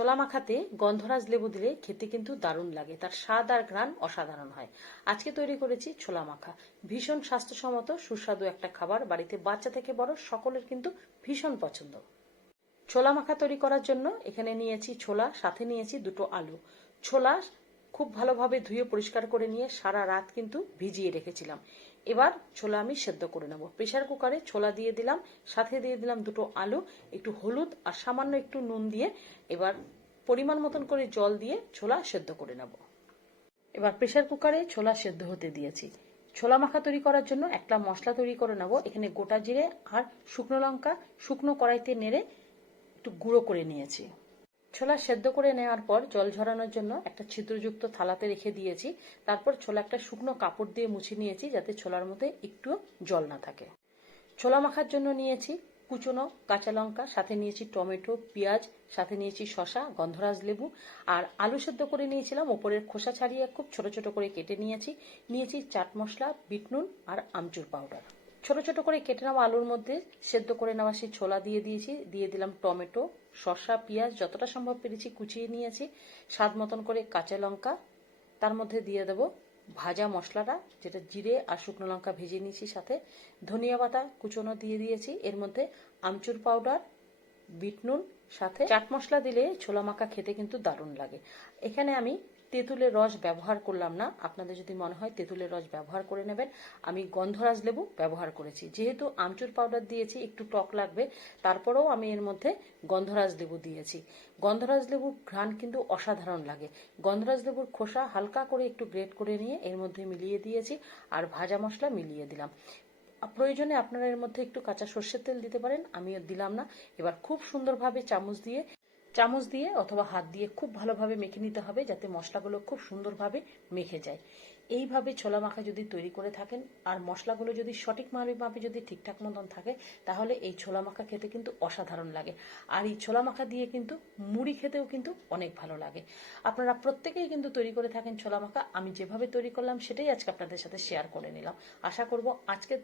ছোলা মাখাতে গন্ধরাজ লেবু দিলে খেতে কিন্তু দারুণ লাগে, তার স্বাদ আর ঘ্রাণ অসাধারণ হয়। আজকে তৈরি করেছি ছোলা মাখা। ভীষণ স্বাস্থ্যসম্মত সুস্বাদু একটা খাবার, বাড়িতে বাচ্চা থেকে বড় সকলের কিন্তু ভীষণ পছন্দ। ছোলা মাখা তৈরি করার জন্য এখানে নিয়েছি ছোলা, সাথে নিয়েছি দুটো আলু। ছোলা খুব ভালোভাবে ধুয়ে পরিষ্কার করে নিয়ে সারা রাত কিন্তু ভিজিয়ে রেখেছিলাম। এবার ছোলা আমি সেদ্ধ করে নেব। প্রেসার কুকারে ছোলা দিয়ে দিলাম, সাথে দিয়ে দিলাম দুটো আলু, একটু হলুদ আর সামান্য একটু নুন দিয়ে এবার পরিমাণ মতন করে জল দিয়ে ছোলা সেদ্ধ করে নেব। এবার প্রেসার কুকারে ছোলা সেদ্ধ হতে দিয়েছি। ছোলা মাখা তৈরি করার জন্য একটা মশলা তৈরি করে নেব। এখানে গোটা জিরে আর শুকনো লঙ্কা শুকনো কড়াইতে নেড়ে একটু গুঁড়ো করে নিয়েছি। ছোলা সেদ্ধ করে নেওয়ার পর জল ঝরানোর জন্য একটা ছিদ্রযুক্ত থালাতে রেখে দিয়েছি। তারপর ছোলা একটা শুকনো কাপড় দিয়ে মুছে নিয়েছি, যাতে ছোলার মধ্যে একটুও জল না থাকে। ছোলা মাখার জন্য নিয়েছি কুচনো কাঁচা লঙ্কা, সাথে নিয়েছি টমেটো, পেঁয়াজ, সাথে নিয়েছি শসা, গন্ধরাজ লেবু আর আলু সেদ্ধ করে নিয়েছিলাম, ওপরের খোসা ছাড়িয়ে খুব ছোট ছোট করে কেটে নিয়েছি চাট মশলা, বিট নুন আর আমচুর পাউডার। ছোট ছোট করে কেটে নেওয়া আলুর মধ্যে সেদ্ধ করে নেওয়া সেই ছোলা দিয়ে দিয়েছি, দিয়ে দিলাম টমেটো, শসা, পেঁয়াজ যতটা সম্ভব পেরেছি কুচিয়ে নিয়েছি, স্বাদ মতন করে কাঁচা লঙ্কা, তার মধ্যে দিয়ে দেব ভাজা মশলাটা, যেটা জিরে আর শুকনো লঙ্কা ভেজে নিয়েছি, সাথে ধনিয়া পাতা কুচনো দিয়ে দিয়েছি, এর মধ্যে আমচুর পাউডার, বিট নুন, সাথে চাট মশলা দিলে ছোলা মাখা খেতে কিন্তু দারুণ লাগে। এখানে আমি তেঁতুলের রস ব্যবহার করলাম না, আপনাদের যদি মনে হয় তেঁতুলের রস ব্যবহার করে নেবেন। আমি গন্ধরাজ লেবু ব্যবহার করেছি, যেহেতু আমচুর পাউডার দিয়েছি একটু টক লাগবে, তারপরেও আমি এর মধ্যে গন্ধরাজ লেবু দিয়েছি। গন্ধরাজ লেবুর ঘ্রাণ কিন্তু অসাধারণ লাগে। গন্ধরাজ লেবুর খোসা হালকা করে একটু গ্রেট করে নিয়ে এর মধ্যে মিলিয়ে দিয়েছি, আর ভাজা মশলা মিলিয়ে দিলাম। প্রয়োজনে আপনারা এর মধ্যে একটু কাঁচা সর্ষের তেল দিতে পারেন, আমি দিলাম না। এবার খুব সুন্দরভাবে চামচ দিয়ে অথবা হাত দিয়ে খুব ভালোভাবে মেখে নিতে হবে, যাতে মশলাগুলো খুব সুন্দরভাবে মেখে যায়। এইভাবে ছোলা মাখা যদি তৈরি করে থাকেন আর মশলাগুলো যদি সঠিক মাপে যদি ঠিকঠাক মতন থাকে, তাহলে এই ছোলা মাখা খেতে কিন্তু অসাধারণ লাগে। আর এই ছোলা মাখা দিয়ে কিন্তু মুড়ি খেতেও কিন্তু অনেক ভালো লাগে। আপনারা প্রত্যেকেই কিন্তু তৈরি করে থাকেন ছোলা মাখা। আমি যেভাবে তৈরি করলাম সেটাই আজকে আপনাদের সাথে শেয়ার করে নিলাম। আশা করব আজকে